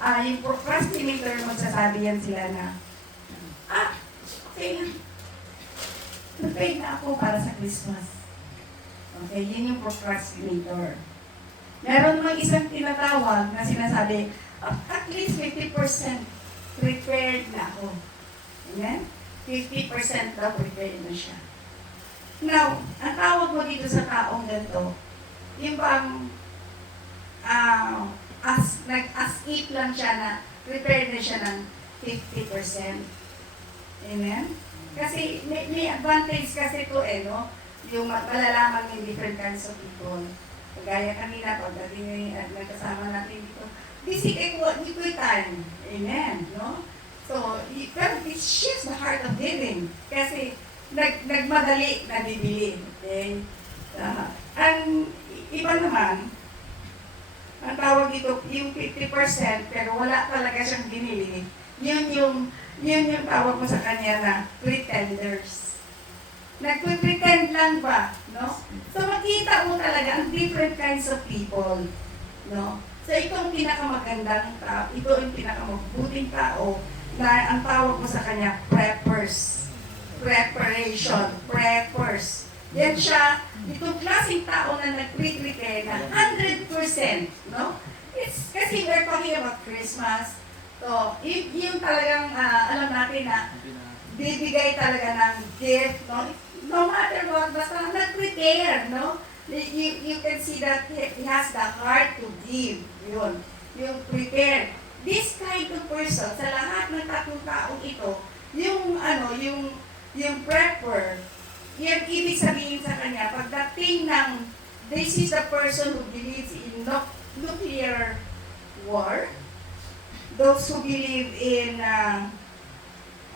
yung procrastinator, magsasabi yan sila na, okay na. Prepare na ako para sa Christmas. Okay, yun yung procrastinator. Meron namang isang tinatawag na sinasabi, at least 50% prepared na ako. Amen? 50% daw prepared na siya. Now, ang tawag mo dito sa taong ganito, yung bang as if lang siya na prepared na siya ng 50%. Amen? Kasi may advantage kasi ito no? Yung malalaman yung different kinds of people. Kagaya kanina, pagdating nagkasama natin dito, basic equal time. Amen, no? So, pero it shifts the heart of giving. Kasi nagmadali na bibili. Okay? Ang iba naman, ang tawag dito, yung 50%, pero wala talaga siyang binili. Yun yung tawag mo sa kanya na pretenders. Nagpre-pretend lang ba, no? So makita mo talaga ang different kinds of people, no? So ito ang pinakamagandang tao, ito ang pinakamabuting tao na ang tawag mo sa kanya, preppers. Preppers. Yan siya, itong klaseng tao na nagpre-pretend na 100%, no? It's kasi we're talking about Christmas. So, yung talagang alam natin na bibigay talaga ng gift, no? No matter what, basta nag-prepare, no? You can see that he has the heart to give. Yun. Yung prepare. This kind of person, sa lahat ng tatlong taong ito, yung prepper, yan ibig sabihin sa kanya, pagdating ng, this is the person who believes in nuclear war, those who believe in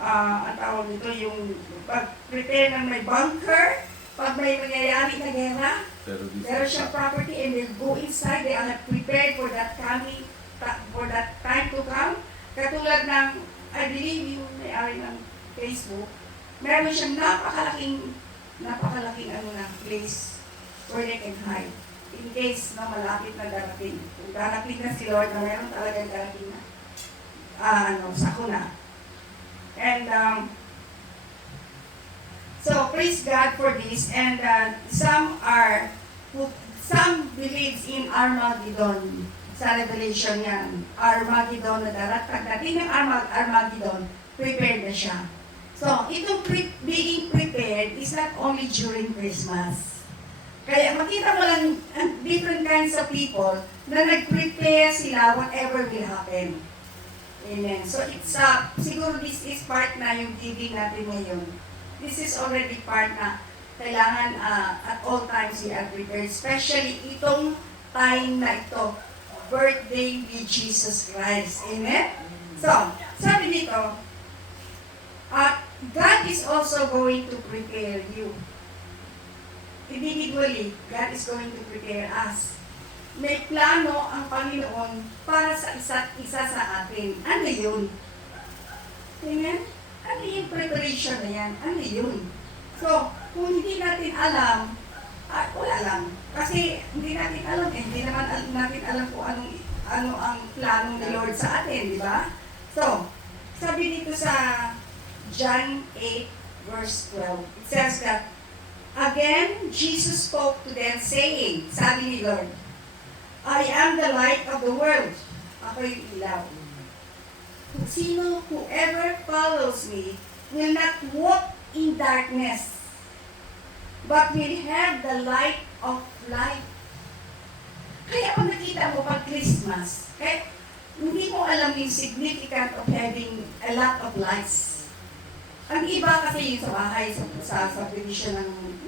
ang tawag nito, yung pag-prepare ng may bunker, pag may mangyayari na gera, there is a property and they'll go inside, they are prepared for that for that time to come. Katulad ng, I believe yung may-ari ng Facebook, meron siyang napakalaking place where they can hide. In case na malapit na darating. Kung darating na si Lord na meron talagang darating na sakuna. And so praise God for this. And some believes in Armageddon. Sa Revelation yan, Armageddon na dating ng Armageddon, prepared na siya. So itong being prepared is not only during Christmas. Kaya makita mo lang different kinds of people na nag-prepare sila whatever will happen. Amen. So it's siguro this is part na yung giving natin ngayon. This is already part na kailangan at all times we are prepared. Especially itong time na ito, birthday ni Jesus Christ. Amen? So, sabi dito, God is also going to prepare you. Individually, God is going to prepare us. May plano ang Panginoon para sa isa't isa sa atin. Ano yun? Amen? Ano yung preparation na yan? Ano yun? So, kung hindi natin alam, wala lang. Kasi hindi natin alam hindi naman natin alam kung ano ang plano ni Lord sa atin, di ba? So, sabi dito sa John 8, verse 12, it says that, again, Jesus spoke to them saying, sabi ni Lord, I am the light of the world. Ako yung ilaw. Whoever follows me will not walk in darkness, but will have the light of life. Kaya kung nakita mo pag Christmas, hindi mo alam yung significance of having a lot of lights. Ang iba kasi yung sa bahay, sa subdivision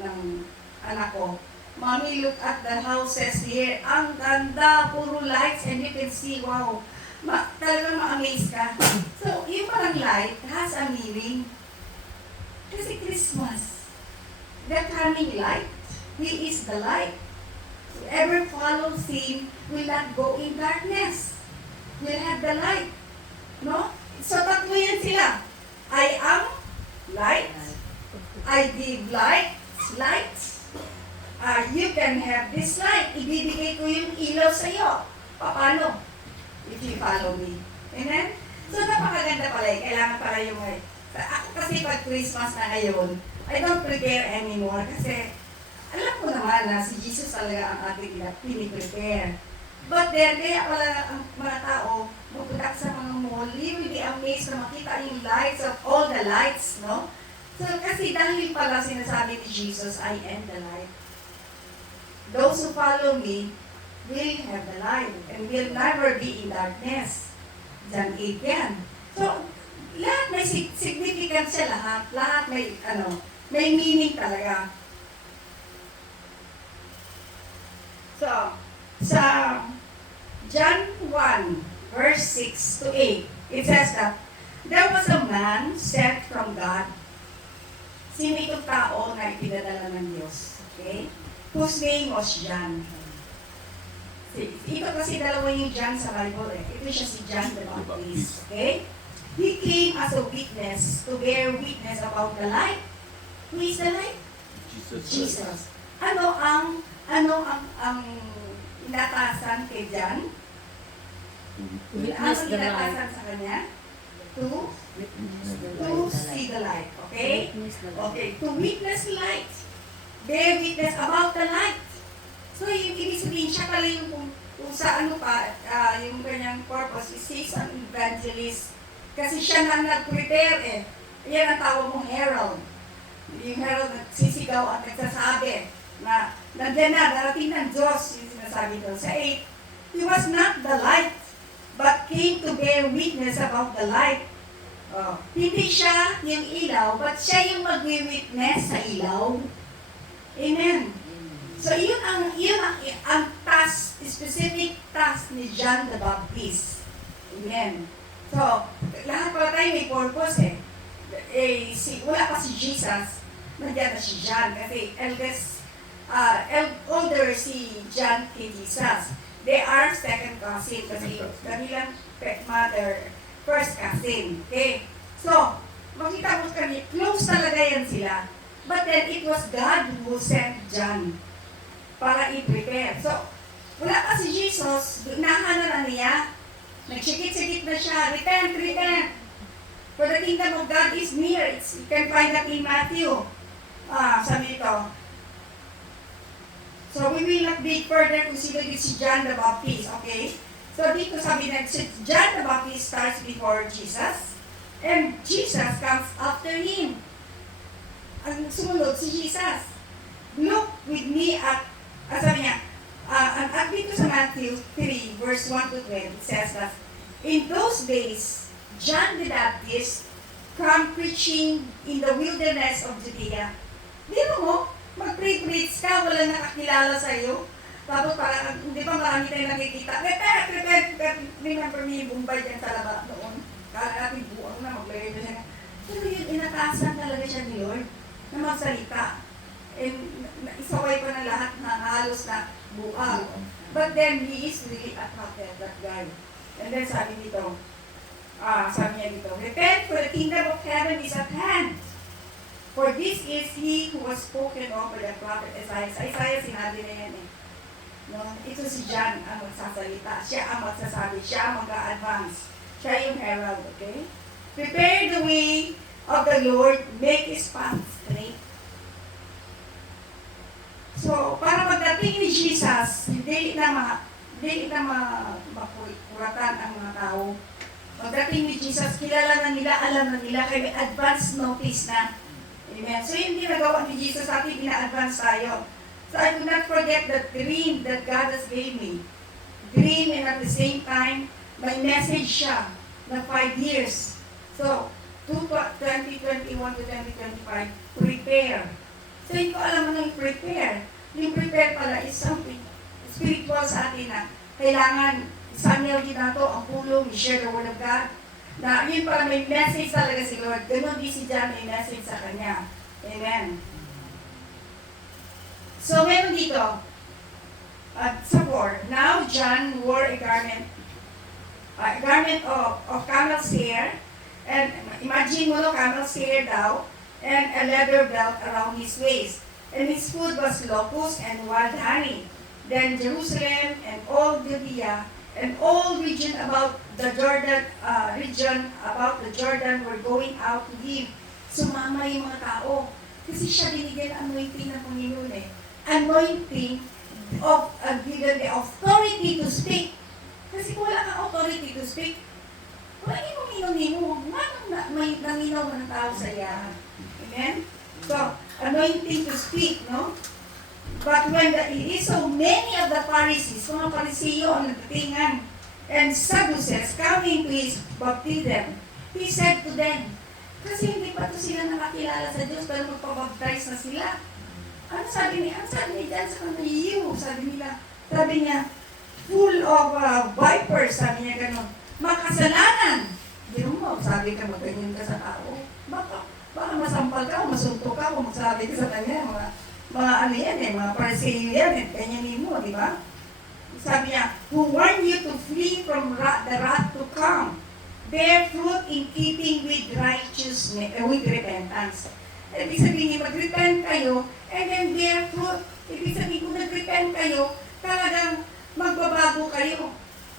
ng anak ko, Mommy, look at the houses here. Ang ganda, puro lights, and you can see, wow, talagang ma-amaze ka. So, yung parang light has a meaning. Kasi Christmas, the coming light, He is the light. Whoever follows Him will not go in darkness. Will have the light. No? So, tatlo yan sila. I am light. I give light. You can have this light. Ibibigay ko yung ilaw sa iyo. Paano? if you follow me. Amen? So, napakaganda pala eh. Kailangan pala yung ako kasi pag Christmas na ngayon, I don't prepare anymore kasi alam ko naman na si Jesus talaga ang ating piniprepare. But then, kaya pala ang mga tao, magpunta sa mga mall, you will be amazed na makita yung lights of all the lights, no? So, kasi dahil pala sinasabi ni Jesus, I am the light. Those who follow me will have the light and will never be in darkness. John 8 yan. So, lahat may significance siya lahat. Lahat may, may meaning talaga. So, sa John 1, verse 6 to 8, it says that, there was a man sent from God. Sino itong tao na ipinadala ng Diyos? Okay? Whose name was John. Ito kasi dalawa yung John sa Bible eh. Ito siya si John the Baptist. Okay? He came as a witness to bear witness about the light. Who is the light? Jesus. Ano ang inatasan kay John? Ano inatasan sa kanya? To see the light. Okay? Okay. To witness light. Bear witness about the light. So, yung ibig sabihin, siya pala yung kung sa ano pa, yung kanyang purpose is he's an evangelist. Kasi siya na nag-prepare eh. Yan ang tawag mong herald. Yung herald nagsisigaw at nagsasabi na nandiyan na, darating ng Diyos, yung sinasabi doon. Sa 8, he was not the light, but came to bear witness about the light. Hindi siya yung ilaw, but siya yung mag-witness sa ilaw. Amen. So, yun ang task, specific task ni John the Baptist. Amen. So, lahat pala tayo may purpose eh. Wala pa si Jesus, nandiyan na si John. Kasi older si John kay Jesus. They are second cousin kasi kanilang mother, first cousin. Okay? So, makita mo kami, close talaga yan sila. But then, it was God who sent John para i-prepare. So, wala pa si Jesus, nahanan na niya, nagsikit-sikit na siya, repent, repent. For the kingdom of God is near. You can find that in Matthew. Sabi nito. So, we will not dig further kung sino din si John the Baptist, okay? So, dito sabi na, si John the Baptist starts before Jesus, and Jesus comes after him. Ang sumunod, si Jesus. Look with me at sabi niya, at dito sa Matthew 3, verse 1 to 12, it says that, in those days, John the Baptist come preaching in the wilderness of Judea. Di mo, mag-preach ka, wala nakakilala sa iyo. Tapos parang, hindi pa marami tayong nakikita. Repent. Remember me, Bombay dyan sa laba noon. Kala natin buwang na, maglagay doon siya. Pero yun, inatasan talaga siya ni Lord na magsalita. And isaway pa na lahat na halos na buang. But then, he is really attracted, that guy. And then sabi niya dito, repent, for the kingdom of heaven is at hand. For this is he who was spoken of by the prophet Isaiah. Sa Isaiah, sinabi na yan eh. No? Ito si John ang magsasalita. Siya ang magsasabi. Siya ang mag-a-advance. Siya yung herald, okay? Prepare the way of the Lord, make his path straight. So, para pagdating ni Jesus, hindi na makuratan ang mga tao. Pagdating ni Jesus, kilala na nila, alam na nila, kaya may advance notice na. Amen. So, yung ginagawa ni Jesus sa atin, ina-advance tayo. So, I do not forget the dream that God has gave me. Dream, and at the same time, may message siya na 5 years. So, 2021 to 2025, prepare. So, hindi ko alam mo ng prepare. Yung prepare pala is something spiritual sa atin na kailangan Samuel Ginato, ang pulong, i-share the word of God. Na yun pala may message talaga si Lord. Ganon din si John may message sa kanya. Amen. So, meron dito. Sa 4, now John wore a garment of camel's hair. And imagine mo no, camel's hair daw. And a leather belt around his waist. And his food was locusts and wild honey. Then Jerusalem and all Judea And all region about the Jordan, were going out to him. Sumama yung mga tao. Kasi siya binigyan ng anointing ng Panginoon eh. Anointing of given the authority to speak. Kasi kung wala kang authority to speak, wala yung minum-minum. May naminaw ng tao sa iya. Amen? So, anointing to speak, no? But when it is so many of the Pharisees, mga Pariseo ang nagdatingan, and Sadducees coming to his baptism, he said to them, kasi hindi pa to sila nakakilala sa Diyos, pero magpabaptize na sila. Ano sabi niya? Ano sabi niya dyan sa kanila? You, sabi niya, full of vipers, sabi niya gano'n. Makasalanan. Hindi mo, sabi ka, magganyan ka sa tao. Baka masampal ka, masuntok ka, kung magsabi ka sa kanya, mga ano yan eh, mga Pariseo yan eh, ganyanin mo, di ba? Sabi niya, who warn you to flee from the wrath to come, bear fruit in keeping with righteousness, with repentance. Ibig sabihin, mag-repent kayo, and then bear fruit. Ibig sabihin, kung nag-repent kayo, talagang magbabago kayo.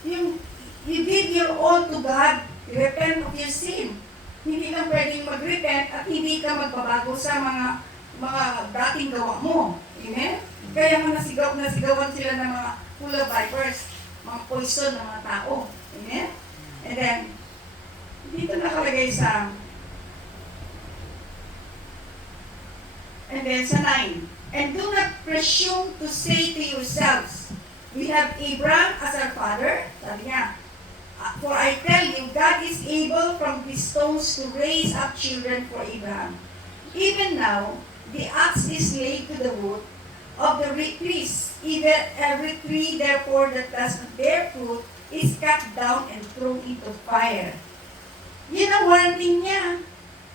You give your all to God, you repent of your sin. Hindi lang pwedeng mag-repent at hindi ka magbabago sa mga dating gawa mo. Amen? Kaya nga nasigawan sila ng mga full of vipers, mga poison ng mga tao. Amen? And then, dito nakalagay sa 9. And do not presume to say to yourselves, we have Abraham as our father. Sabi niya, for I tell you, God is able from these stones to raise up children for Abraham. Even now, the axe is laid to the root of the trees. Even every tree, therefore, that does not bear fruit is cut down and thrown into fire. Yun ang warning niya.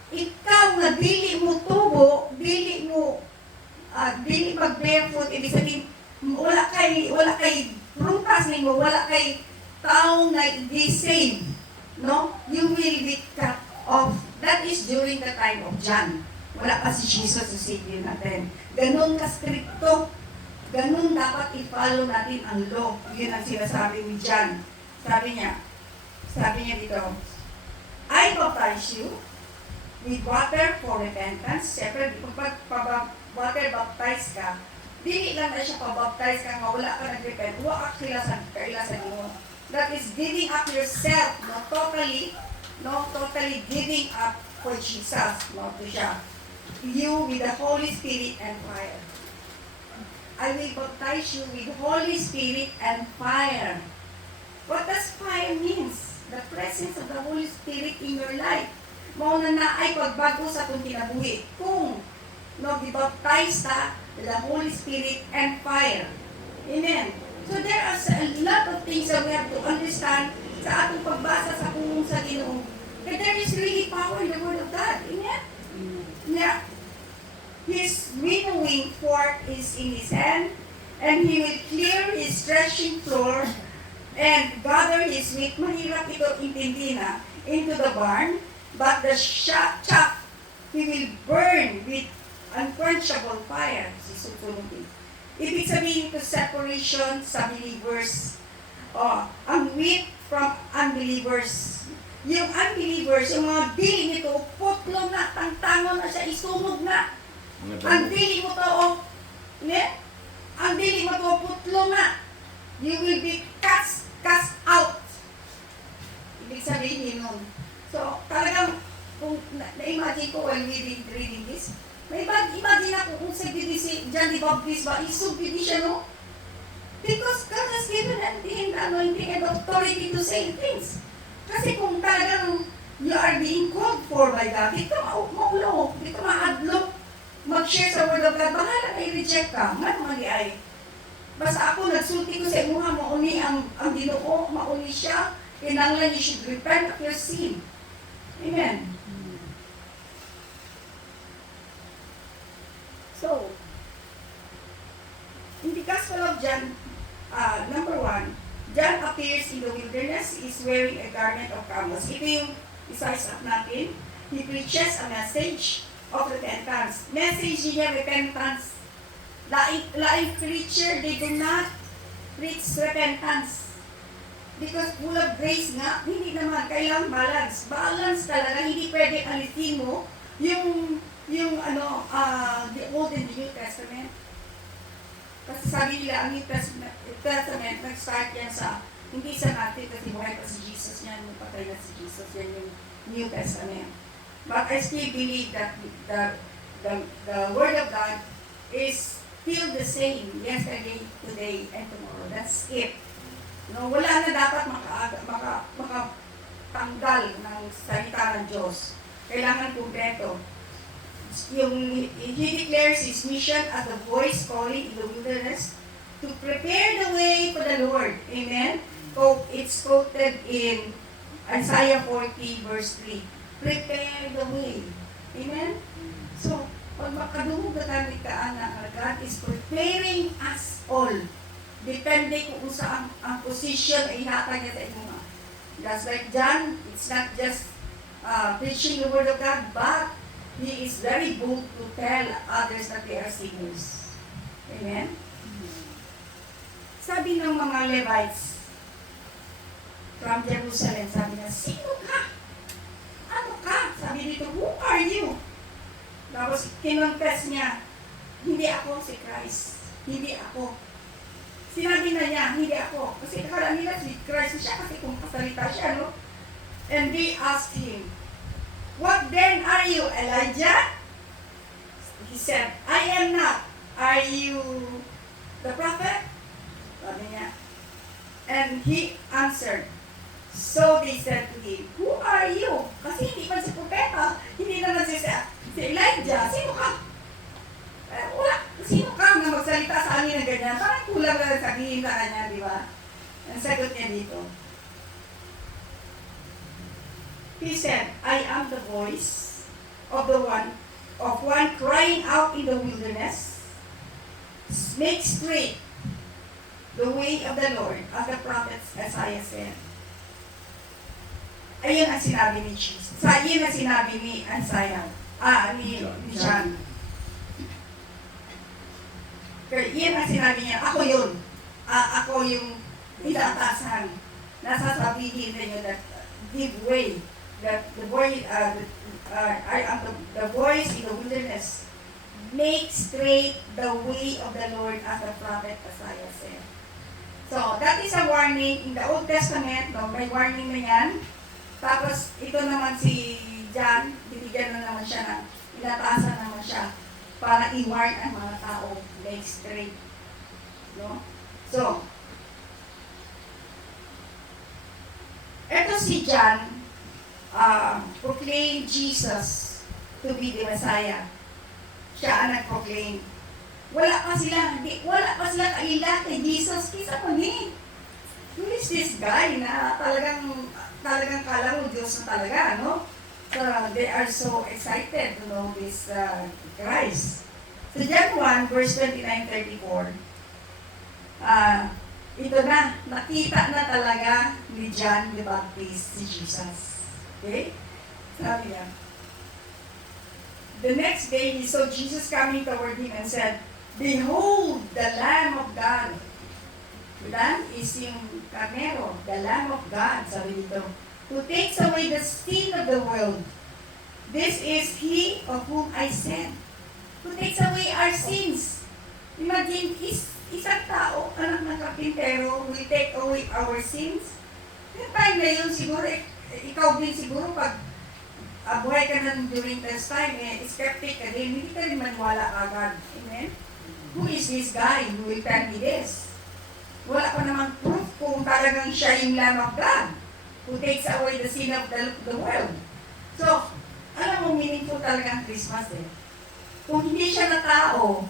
Ikaw na dili mo tubo, dili mag-bear fruit, ibig sabihin, wala kay prutas ninyo, wala kay taong na di-save. No? You will be cut off. That is during the time of John. Wala pa si Jesus sa Savior natin. Ganun ka-stricto. Ganun dapat i-follow natin ang law. Yun ang sinasabi ni John. Sabi niya dito, I baptize you with water for repentance. Siyempre, pag water baptize ka, dili lang na siya pabaptize ka nga wala ka nag-repent. Huwag kailasan mo. That is giving up yourself, totally giving up for Jesus, to siya. You with the Holy Spirit and fire. I will baptize you with Holy Spirit and fire. What does fire means? The presence of the Holy Spirit in your life. Mauna na ay pagbago sa itong kinabuhi. Kung di-baptize ta with the Holy Spirit and fire. Amen. So there are a lot of things that we have to understand sa atong pagbasa sa pulong sa Ginoo. And there is really power in the Word of God. Amen? Yeah. His winnowing fork is in his hand, and he will clear his threshing floor and gather his wheat. Mahirap ito intindi na into the barn, but the chaff he will burn with unquenchable fire. Susunodin. Ibig sabihin ito separation sa believers. Ang wheat from unbelievers. Yung unbelievers, yung mga dili nito, putlo na, tangtangon na siya, isunog na. Ang dili mo to, ang dili mo to, putlo na. You will be cast out. Ibig sabihin yun. So, talagang, kung na-imagine ko while reading this, may imagine ako kung si John the Baptist ba, isubidi siya, no? Because God has given him the anointing and authority to say things. Kasi kung talagang you are being called for by God, di ka maulo, di ka maadlok, mag-share sa Word of God, bahala na i-reject ka, nga naman ay. Basta ako, nagsulti ko sa imuha, mauni ang Ginoo, mauni siya, kinanglan you should repent of your sin. Amen. So, in the Gospel of John, number 1, John appears in the wilderness, is wearing a garment of camels. Ito yung isa-isa natin. He preaches a message of repentance. Message niya, repentance. Laing preacher, they do not preach repentance. Because full of grace nga, hindi naman, kailangan balance. Balance talaga, hindi pwede alisin mo the Old and the New Testament. Kasi sabi nila, ang New Testament nag-start yan hindi sa natin kasi buhay pa si Jesus yan, yung patay na si Jesus, yan yung New Testament. But I still believe that the Word of God is still the same yesterday, today, and tomorrow. That's it. No, wala na dapat makatanggal ng salita ng Diyos. Kailangan kumpleto. He declares his mission as a voice calling in the wilderness to prepare the way for the Lord. Amen? It's quoted in Isaiah 40 verse 3. Prepare the way. Amen? So, pag makadungog na gamit ka, anak, God is preparing us all. Depende kung saan ang position ay ihatag niya sa inyo. Just like John, it's not just preaching the Word of God, but he is very bold to tell others that they are sinners. Amen? Sabi ng mga Levites from Jerusalem, sabi niya, sino ka? Ano ka? Sabi dito, who are you? Tapos kinonfess niya, hindi ako si Christ. Hindi ako. Sinabi na niya, hindi ako. Kasi akala nila si Christ siya kasi kung kasalita siya, no? And they asked him, what then are you, Elijah? He said, I am not. Are you the prophet? Sabi niya. And he answered. So they said to him, who are you? Kasi hindi man si propeta, hindi naman si Elijah. Sino ka? Wala. Sino ka na magsalita sa amin ng ganyan? Parang kulang na sabihin sa kanya, di ba? Ang sagot niya dito. He said, I am the voice of one crying out in the wilderness. Make straight the way of the Lord, as the prophet Isaiah said. Ayun ang sinabi ni Jesus. Ayun ang sinabi ni Isaiah. Ni John. Pero iyan ang sinabi niya, ako yun. Ako yung itatasan. Nasasabihin ninyo that give way. That the voice, I am the voice in the wilderness. Make straight the way of the Lord, as the prophet Isaiah said. So, that is a warning in the Old Testament. No, may warning na yan. Tapos, ito naman si John, binigyan na naman siya ng, inatasan naman siya para i-warn ang mga tao, make straight. No? So, eto si John, proclaim Jesus to be the Messiah. Siya ang nag-proclaim. Wala pa sila kalila kay Jesus. Kisa mo ni, who is this guy na talagang kala mo Diyos na talaga, no? So, they are so excited to know this Christ. So, John 1, verse 29-34, ito na, nakita na talaga ni John the Baptist si Jesus. Okay? Sabi niya, the next day, he saw Jesus coming toward him and said, behold, the Lamb of God. Lamb is yung karnero, the Lamb of God, sabi dito, who takes away the sin of the world. This is He of whom I sent, who takes away our sins. Imagine, isang tao, anak ng kapintero, will take away our sins. Yung time na yun, siguro, ikaw din siguro, pag buhay ka na during this time, skeptic ka din, hindi ka rin maniwala agad. Amen? Who is this guy who will tell me this? Wala pa namang proof kung talagang siya yung Lamb of God who takes away the sin of the world. So, alam mo, meaningful talaga ang Christmas eh. Kung hindi siya na tao,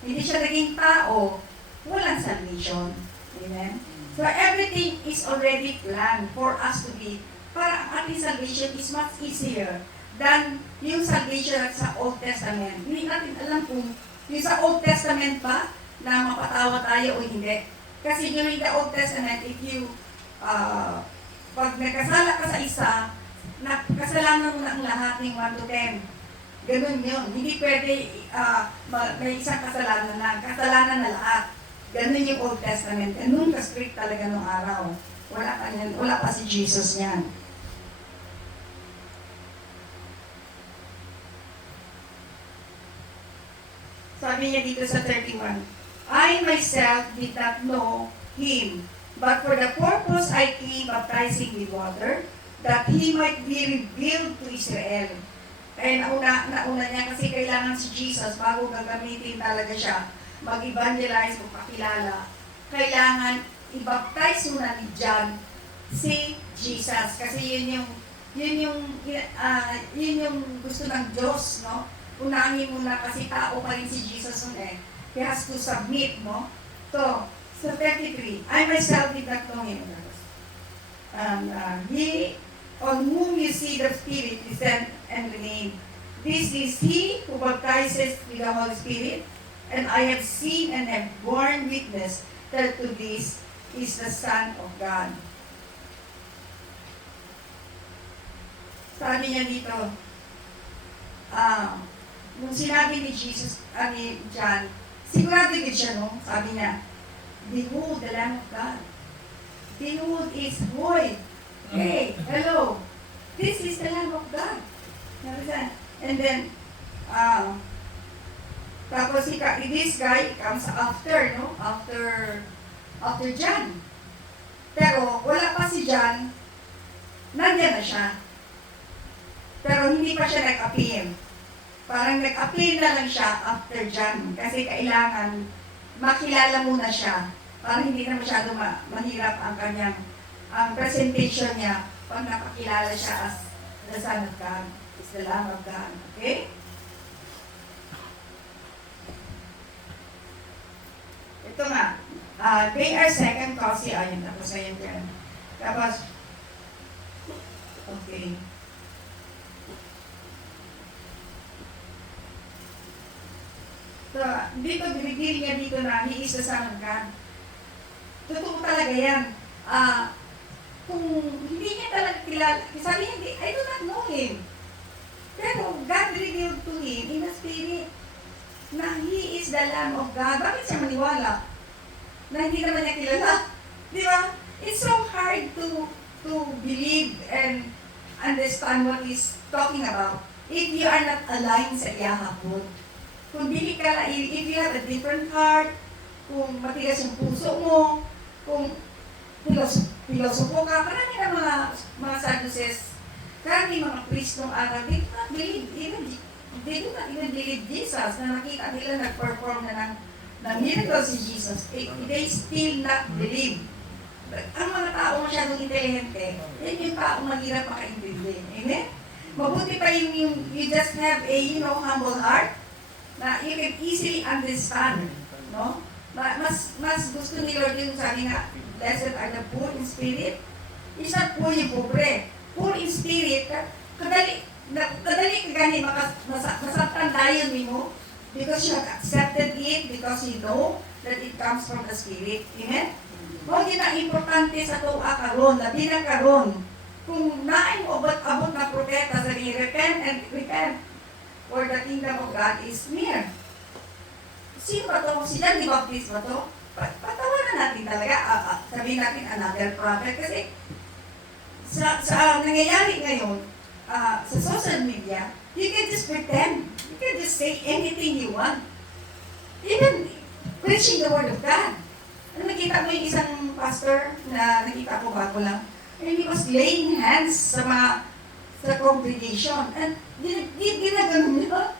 hindi siya naging tao, walang salvation. Amen? So, everything is already planned for us to be, para ang ating salvation is much easier than yung salvation sa Old Testament. Hindi natin alam kung yung sa Old Testament ba na mapatawa tayo o hindi. Kasi during the Old Testament, if you pag nagkasala ka sa isa, kasalanan mo na ang lahat ng 1 to 10. Ganun yun. Hindi pwede may isang kasalanan na. Kasalanan na lahat. Ganun yung Old Testament. Ganun ka-strict talaga nung araw. Wala pa si Jesus niyan. Sabi niya dito sa 31, I myself did not know him, but for the purpose I came baptizing with water, that he might be revealed to Israel. Kaya nauna niya kasi kailangan si Jesus bago gagamitin talaga siya, mag-evangelize, magpakilala. Kailangan i-baptize muna ni John si Jesus kasi yun yung gusto ng Diyos, no? Unahin muna kasi tao pa rin si Jesus nun eh. He has to submit, no? So 33, I myself did not know him. He on whom you see the Spirit descend and remain. This is he who baptizes with the Holy Spirit, and I have seen and have borne witness that to this is the Son of God. Sabi niya dito, nung sinabi ni Jesus, ni John, sigurado din siya, no? Sabi niya, behold the Lamb of God. Behold is void. Hey, hello. This is the Lamb of God. And then, tapos this guy comes after, no? After John. Pero wala pa si John, nandiyan na siya. Pero hindi pa siya nag-appear. Parang nag-appear na lang siya after John. Kasi kailangan makilala muna siya para hindi na masyado mahirap ang kanyang presentation niya pag napakilala siya as the Son of God, is the Lamb of God. Okay? Ito nga, they are second kasi ayun, tapos ayun yan. Tapos, okay. So, dito, binigil niya dito na he is the Son of God. Totoo talaga yan. Kung hindi niya talaga kilala, sabi niya, I do not know him. Pero God revealed to him in the Spirit na he is the Lamb of God. Bakit siya maniwala? Na hindi naman niya kilala. Di ba? It's so hard to believe and understand what he's talking about if you are not aligned sa iyahapon. Kung if you have a different heart, kung matigas yung puso mo, kung pilosofo ka, marami na mga Sadducees, karami mga priest nung araw, they do not even believe Jesus, na nakita nila nag-perform na ng miracle si Jesus. They still not believe. Ang mga tao masyadong intelihente, yan yung tao mahirap makaintindi. Amen? Mabuti pa yung you just have a, humble heart, na you can easily understand, no? Mas gusto ni Lord yung sabi nga, blessed are the poor in spirit. It's not poor yung pobre. Poor in spirit, kadali ka gani masatandayan mo because you have accepted it, because you know that it comes from the Spirit. Amen? Mo din ang importante sa tuwa karon, labi na karon. Kung naay mo abot na propeta, sabi, repent, for the kingdom of God is near. Sino ba ito? Si John the Baptist ba ito? Patawanan natin talaga. Sabihin natin another prophet. Kasi sa nangyayari ngayon, sa social media, you can just pretend. You can just say anything you want. Even preaching the word of God. Nakita mo yung isang pastor na nakita ko bago lang. And he was laying hands sa congregation. And ginaganon niya.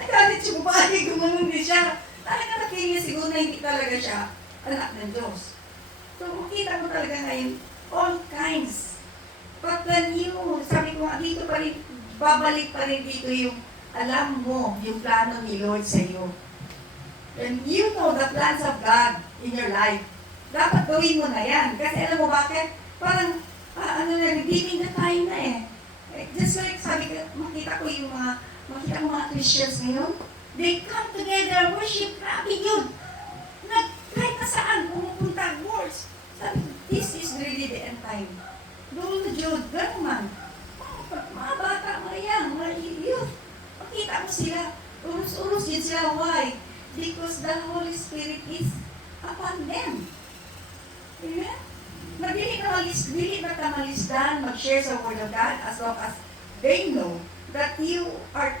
Nagalit siya babae, gumanon din siya. Talaga na-feel niya siguro na hindi talaga siya anak ng Diyos. So, makita mo talaga ngayon, all kinds. But when sabi ko nga, dito pa rin, babalik pa rin dito yung alam mo, yung plano ni Lord sa iyo. When you know the plans of God in your life, dapat gawin mo na yan. Kasi alam mo bakit? Parang, redeeming the time na eh. Just like sabi ko, makita ko mga Christians ngayon, they come together, worship, grabe yun. Kahit na saan, pumupunta, words. Sabi ko, this is really the end time. Doon na Jude, gano'n man. Mga bata, mga young, mga youth, makita mo sila, urus-urus din sila. Why? Because the Holy Spirit is upon them. Amen? dili na kamalisdan mag-share sa Word of God as long as they know that you are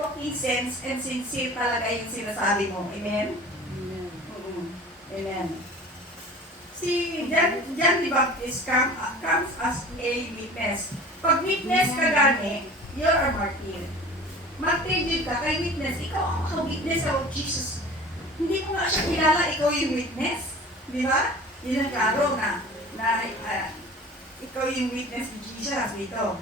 talking sense and sincere talaga yung sinasabi mo. Amen? Amen. Si John the Baptist comes as a witness. Pag witness ka gani, you're a martyr. Martyr ka, kay witness, ikaw ang maka-witness about Jesus. Hindi mo nga siya kilala, ikaw yung witness. Di ba? Yun ang klaro na ikaw yung witness ni Jesus dito.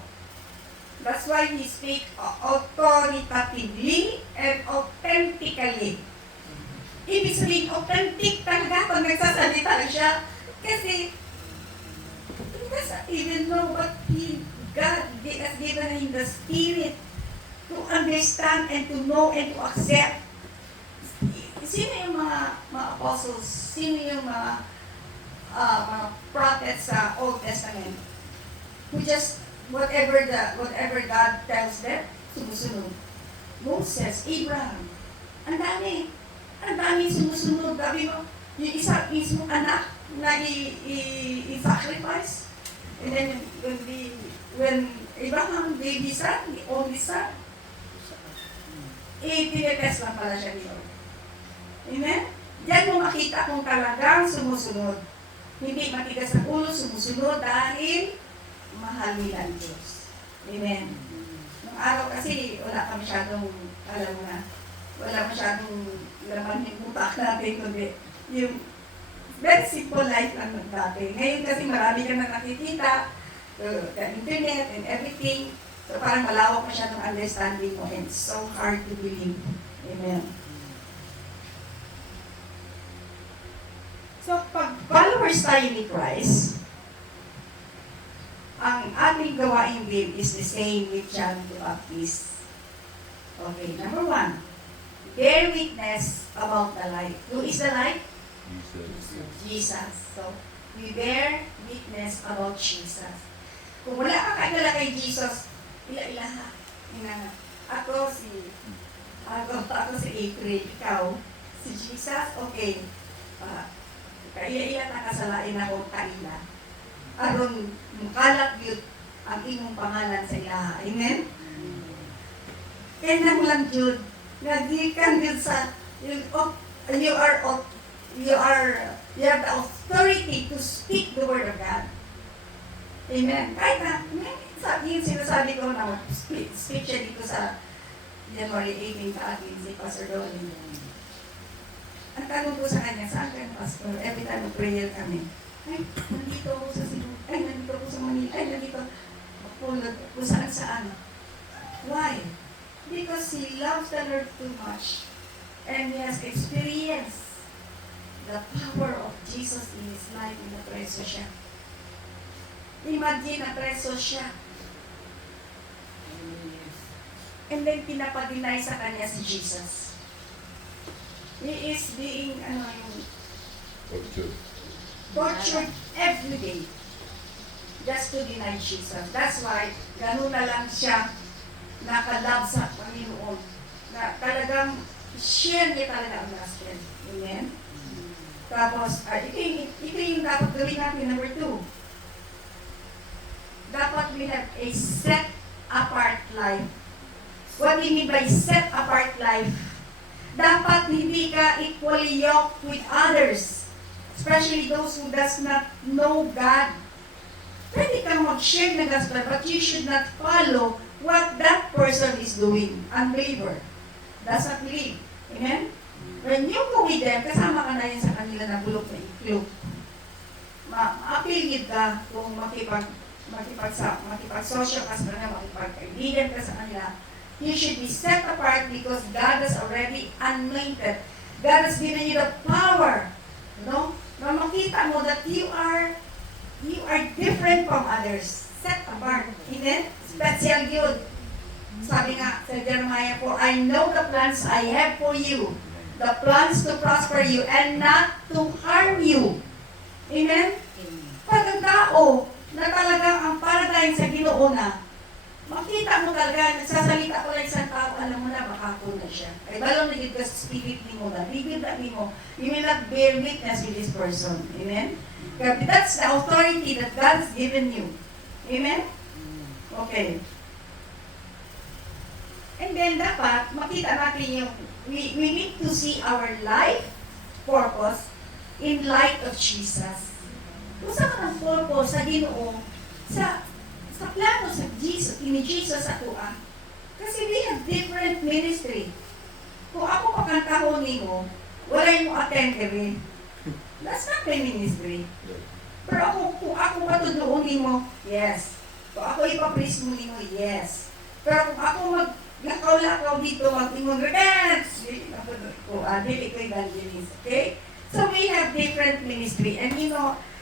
That's why he speak authoritatively and authentically. Ibig sabihin, authentic talaga pag nagsasalita siya. Kasi, he doesn't even know what God has given him the Spirit to understand and to know and to accept. Sino yung mga apostles? Sino yung mga prophets sa Old Testament? Who just, whatever God tells them, sumusunod. Moses, Abraham, ang dami sumusunod. Sabi mo, yung isa mismo anak na i-sacrifice. And then, when Abraham gave his son, the only son, tinetest lang pala siya dito. Amen? Diyan mo makita kung talagang sumusunod. Hindi matigas sa ulo, sumusunod dahil mahal nila ang Diyos. Amen? Nung araw kasi, wala ka masyadong, alam mo na, wala masyadong laman yung utak natin, kundi yung very simple life lang dati. Ngayon kasi marami ka na nakikita, the internet and everything, so parang malawak masyadong understanding mo and it's so hard to believe. Amen. So, pag followers tayo ni Christ, ang ating gawain din is the same with John the Baptist. Okay, number 1, bear witness about the light. Who is the light? Jesus. So, we bear witness about Jesus. Kung wala ka kakilala kay Jesus, ila-ilaha. Ako si April, ikaw, si Jesus, okay. Kaila-ila na kasalain ako kaila. Aron, mukalap yun ang imong pangalan sa ilaha. Amen? Kaya nang lang yun, nagikan yun sa, you have the authority to speak the word of God. Amen. Kahit na, yung sinasabi ko na speak siya dito sa January 18 sa akin, si Pastor Dolly. Ang tanong ko sa kanya, saan ka, Pastor? Every time of prayer kami, nandito ako sa Cebu, nandito ako sa Manila, nandito ako kung saan. Why? Because he loves the Lord too much and he has experienced the power of Jesus in his life na preso siya. Imagine na preso siya. And then pinapag-deny sa kanya si Jesus. He is being, tortured every day just to deny Jesus. That's why, gano'n na lang siya nakalab sa Panginoon. Na talagang, share niya talaga ang gospel. Amen? Tapos, ito yung dapat gawin natin, number 2. Dapat we have a set-apart life. What do you mean by set-apart life? Dapat hindi ka equally yoked with others, especially those who does not know God. Pwede kang mag-share ng gospel, but you should not follow what that person is doing. Unbeliever. Does not believe. Amen? When you go with them, kasama ka na yun sa kanila na bulok na iklog. Ma-appeal ka kung makipag-social ka sa kanila, makipag-kaibigan ka sa kanila. You should be set apart because God has already anointed. God has given you the power. No? Na makita mo that you are different from others. Set apart. Amen? Special yun. Sabi nga sa Jeremiah 4, I know the plans I have for you. The plans to prosper you and not to harm you. Amen? Pag ang tao na talagang ang paradigm sa Ginoo na, Makita mo talaga, nagsasalita ko lang isang tao, alam mo na, makako na siya. Ay, balong naging ka spirit ni mo na, bibig na ni mo, you will not bear witness with this person. Amen? That's the authority that God's given you. Amen? Okay. And then dapat, makita natin yung, we need to see our life purpose in light of Jesus. Kung saan ka ng purpose sa Ginoo, sa plano sa Jesus, ni Jesus ako Kasi we have different ministry. Kung ako pakantahon mo, wala yung attend rin. That's not my ministry. Pero kung ako patudloon mo, yes. Kung ako ipapris mo yes. Pero kung ako lakaw-lakaw dito, mag-ingon, repents! Dili ko evangelist. Okay? So we have different ministry. And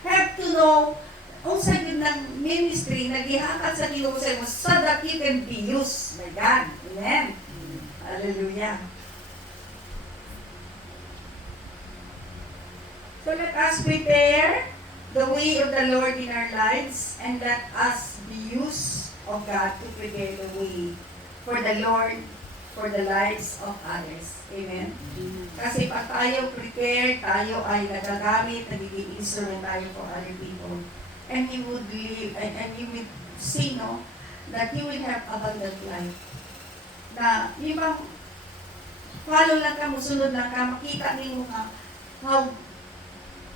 have to know sa yun ng ministry na gihakat sa Ginoo sa mo so that you can be used by God. Amen. Hallelujah. So let us prepare the way of the Lord in our lives and let us be used of God to prepare the way for the Lord, for the lives of others. Amen? Kasi pag tayo prepare, tayo ay nagagamit, nagiging instrument tayo for other people. And you would live, and you would see, that you will have abundant life. Na, yung bang, follow lang ka, musunod lang ka, makita mo how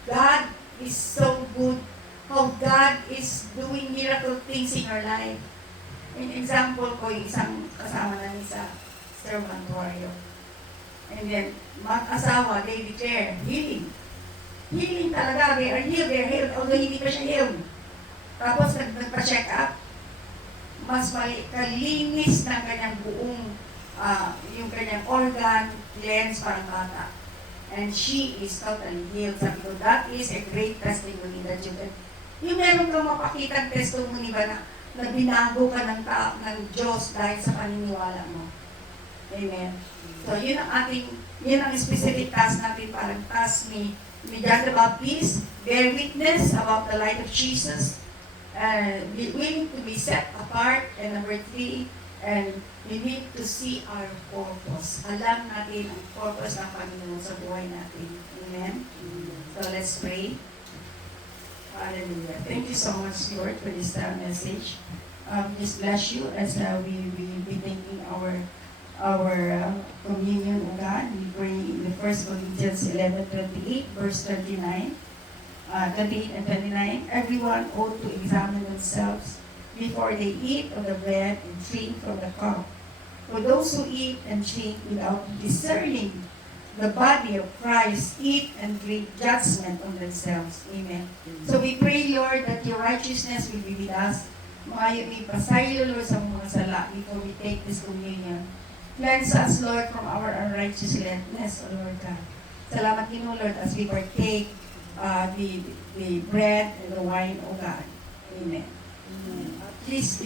God is so good, how God is doing miracle things in our life. In example ko, yung isang kasama namin sa sermon choir. And then, mag-asawa, they declare healing. Healing talaga, they are healed, although hindi pa siya healed. Tapos, nagpa-check up, mas kalinis ng kanyang buong, yung kanyang organ, cleanse, parang bata. And she is totally healed. Sabi ko, that is a great testimony that you can. Yung meron kang mapakitang testimony ba na binago ka ng Diyos dahil sa paniniwala mo. Amen. So, yun ang specific task natin, parang task ni John the Baptist, bear witness about the light of Jesus, be willing to be set apart, and number 3, and we need to see our purpose. Alam natin ang purpose ng Panginoon sa buhay natin. Amen? So, let's pray. Hallelujah. Thank you so much, Lord, for this message. Just bless you as we will be taking our communion, O God. We pray in the 1 Corinthians 11:28, verse 29, 28 and 29. Everyone ought to examine themselves before they eat of the bread and drink from the cup. For those who eat and drink without discerning the body of Christ, eat and drink judgment on themselves. Amen. So we pray, Lord, that your righteousness will be with us. Mga ipasaylo, Lord, sa mga sala before we take this communion. Cleanse us, Lord, from our unrighteousness, O Lord God. Salamat din, O Lord, as we partake the bread and the wine, O God. Amen. Please